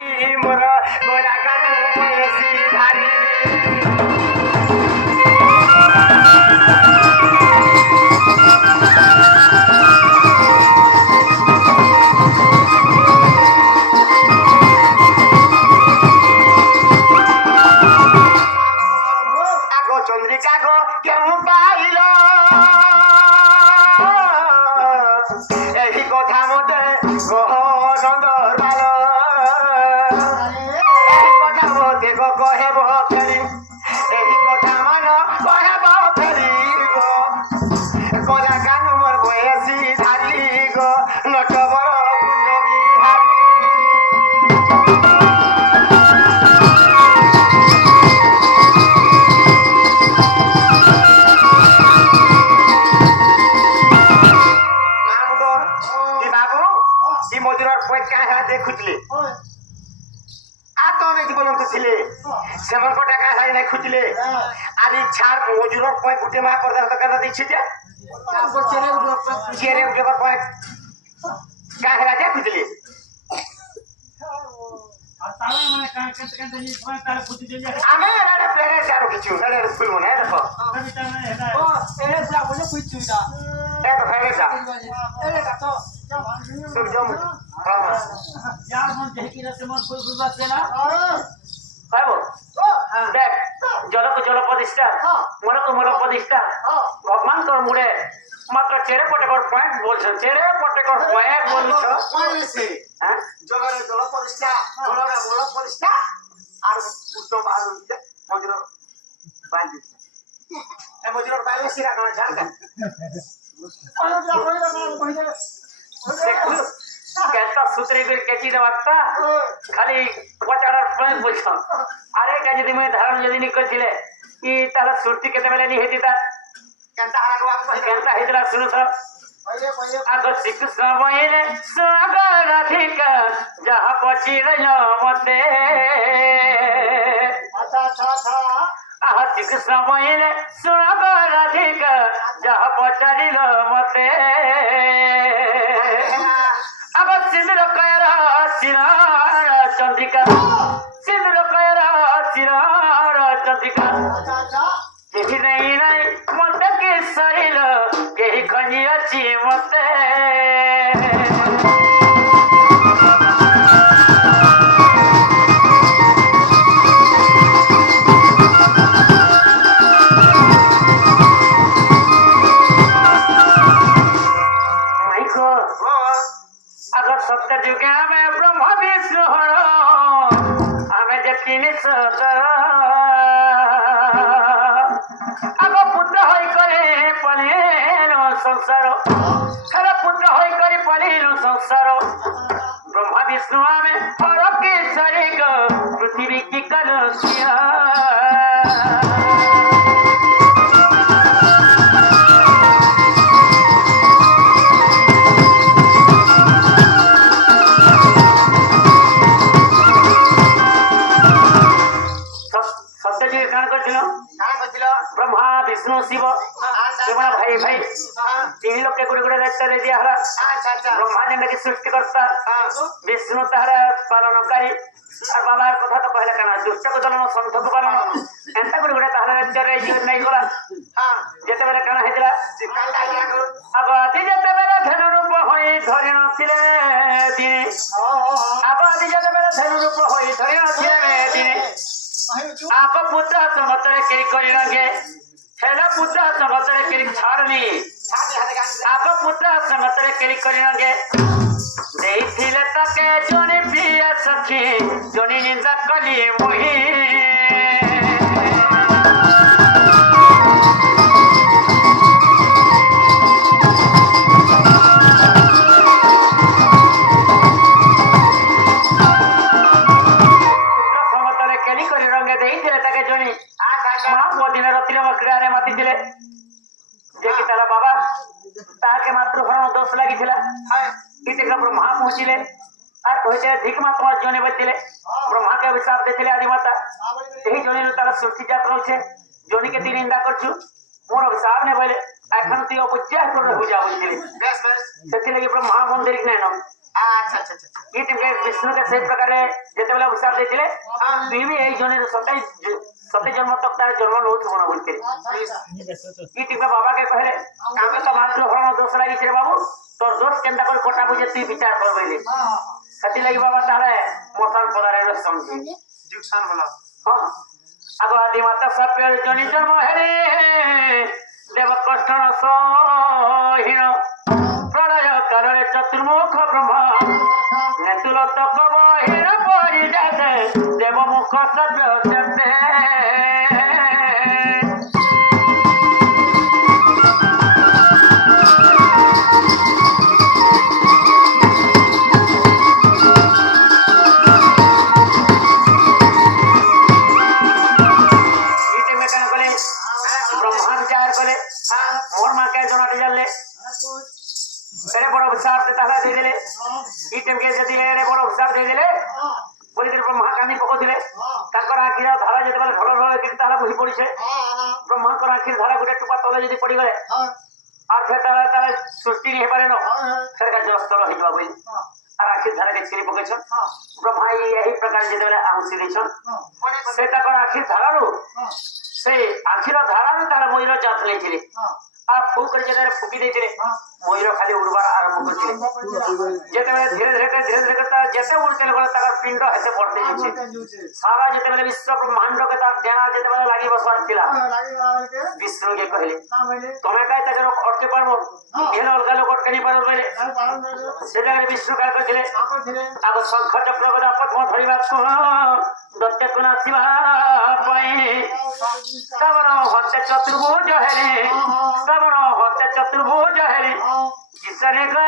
मोर गोरा कानू बयसी धारी आगो चंद्रिका गो केउ पाइल एही कथा मते कह नंदर बाल एही कथा मते कहेब फेरी एही कथा मान कहेब फेरी गो गोरा कानू मोर बयसी धारी गो नटवर कुंज बिहारी মজুরার পয়সা হ্যাঁ দেখুছিলে আর তো অনেক বলন্ত ছিলে সেমন টাকা হাই নাই খুঁজলে আর এই ছাড় মজুরার পয় গুটে মা প্রদান টাকা দিচ্ছে যে চেরে উঠে পয় কাহে রাজা খুঁজলে আমি এরা প্লেয়ার আরো কিছু এরা খুলবো না দেখো এরা যা বলে খুঁজছি না এটা ফেরেটা এটা তো সূর্যম হ্যাঁ यार मन देह की रसे मन फुल फुल बात ना পাইবো দেখ জলক জল প্রতিষ্ঠা মনক মন প্রতিষ্ঠা ভগবান তোর মুড়ে মাত্র চেরে পটে কর পয়েন্ট বলছো চেরে পটে কর পয়েন্ট বলছো বলছি হ্যাঁ জলরে জল প্রতিষ্ঠা বলরে বল প্রতিষ্ঠা আর পুষ্ট বাহার দিতে মজুর বাঁধি এ মজুর বাইরে সিরা কোন ঝাড়কা कैसा सूत्रे कर कैची दबाता खाली पचाड़ा पॉइंट बोलछो अरे का यदि मैं धारण यदि निकल छिले कि ताला सुरती केते बेले नि हेती ता केनता हागो आप केनता हेतला सुनो तो आगो श्रीकृष्ण बहिले सागर राधिका जहां पची रयो मते अच्छा अच्छा अच्छा आहा श्रीकृष्ण बहिले सागर राधिका जहां पचारिल मते अब सिंदूर कयरा सिरार चंद्रिका सिंदूर कयरा सिरार चंद्रिका केही नहीं नहीं मत के सरिल केही खंजी अछि मते अगर सत्य जुगे में ब्रह्मा विष्णु हरो हमें जतिनि सदर अब पुत्र होई करे पलेनो संसार खरा पुत्र होई करे पलेनो संसार ब्रह्मा विष्णु हमें हर के शरीर पृथ्वी की कलसिया ब्रह्मा विष्णु शिव भाई भाई तीन लोग के गुरु गुरु दायित्व दे दिया हरा ब्रह्मा जेंटा की सृष्टि करता विष्णु तारा पालनकारी और बाबा कथा तो कहला काना दुष्ट को दलन संत को पालन एंता गुरु गुरु तारा दायित्व रे जीवन नहीं गला जेते बेले काना हेतला अब आदि जेते बेले धनु रूप होई धरि नथिले दिने अब आदि जेते बेले धनु रूप होई धरि नथिले दिने आप पुत्र समतरे केरी करी लगे हेला पुत्र समतरे केरी छाड़नी आप पुत्र समतरे केरी करी लगे देथिले तके जोनी प्रिय सखी जोनी निंदा कली मोही बाबा ताके मात्र दोष लगी ब्रह्मा पहुंचले और कहते धिक मात्र जने बचले ब्रह्मा के अभिशाप देते आदिमाता यही जने तार सृष्टि जात रहे जनी के निंदा करछु मोर अभिशाप ने बोले एखन तु अपचार कर बुझा बुझले से लगे ब्रह्मा मंदिर नहीं न আচ্ছা আচ্ছা আচ্ছা ই টিমকে বিষ্ণুকে সেই প্রকারে যেতেবেলে অভিশাপ ଦେଇଥିଲେ তুই ବି এই জনের সতে জন্ম তক তার জন্ম নৌথিব না বলছিলে ই টিমকে বাবাকে কহলে আমি তো মাত্র হরণ দোষ লাগিছে রে বাবু তোর দোষ কেনটা করে কটা বুঝে তুই বিচার করবেলি ସେଥିଲାଗି ବାବା ତାହେଲେ ମଶାଲ ପଦାରେ ସମଝେ जुगसान बोला ହଁ ଆଗ ଆଦି ମାତା ସାପ୍ୟ ଜନି ଜନ୍ମ ହେଲେ ଦେବ କଷ୍ଟ ସହୀନ ପ୍ରଳୟ କାଳରେ ଚତୁର୍ମୁଖ ବ୍ରହ୍ମା ନେତୁଲ ତକ ବହିର ପରିଜାତେ ଦେବ ମୁଖ ସାପ୍ୟ ଯେତେ मोर माँ के जोना जाले एरे बड़ उपचार से ताला दे देले ई टाइम के जदी एरे बड़ उपचार दे देले बोली के ब्रह्मा कानी पको दिले ताकर आखिर धारा जते बेले भल भल कि ताला बुझी पड़ी छे ब्रह्मा कर आखिर धारा गुटे टुपा तले जदी पड़ी गले और फिर ताला ताला सृष्टि नहीं पारे न फिर का जस्तल हिजवा बोली और आखिर धारा के छिरी पके छ ब्रह्मा यही प्रकार जते बेले आहुति दे छ से ताकर आखिर धारा रो से आखिर धारा में तार मयूर जात ले छिले आ फूक कर जरे फुकी दे छिले मयूर खाली उड़बार आरंभ कर छिले जेते धीरे धीरे करता जैसे उड़ चले गले तार पिंड हेते बढ़ते जाछे सारा जेते बेले विश्व ब्रह्मांड के तार देना जेते बेले लागी बसवार थिला विष्णु के कहले तमे काई ताकर अटके पारबो एलो अलगा लोक अटके नहीं पारबो बेले से जागे विष्णु का कहले आब शंख चक्र गदा पद्म धरिबा को दत्ते को नासिबा पई सबरो हत्या चतुर्भुज हेरे सबरो हत्या चतुर्भुज हेरे जिसरे का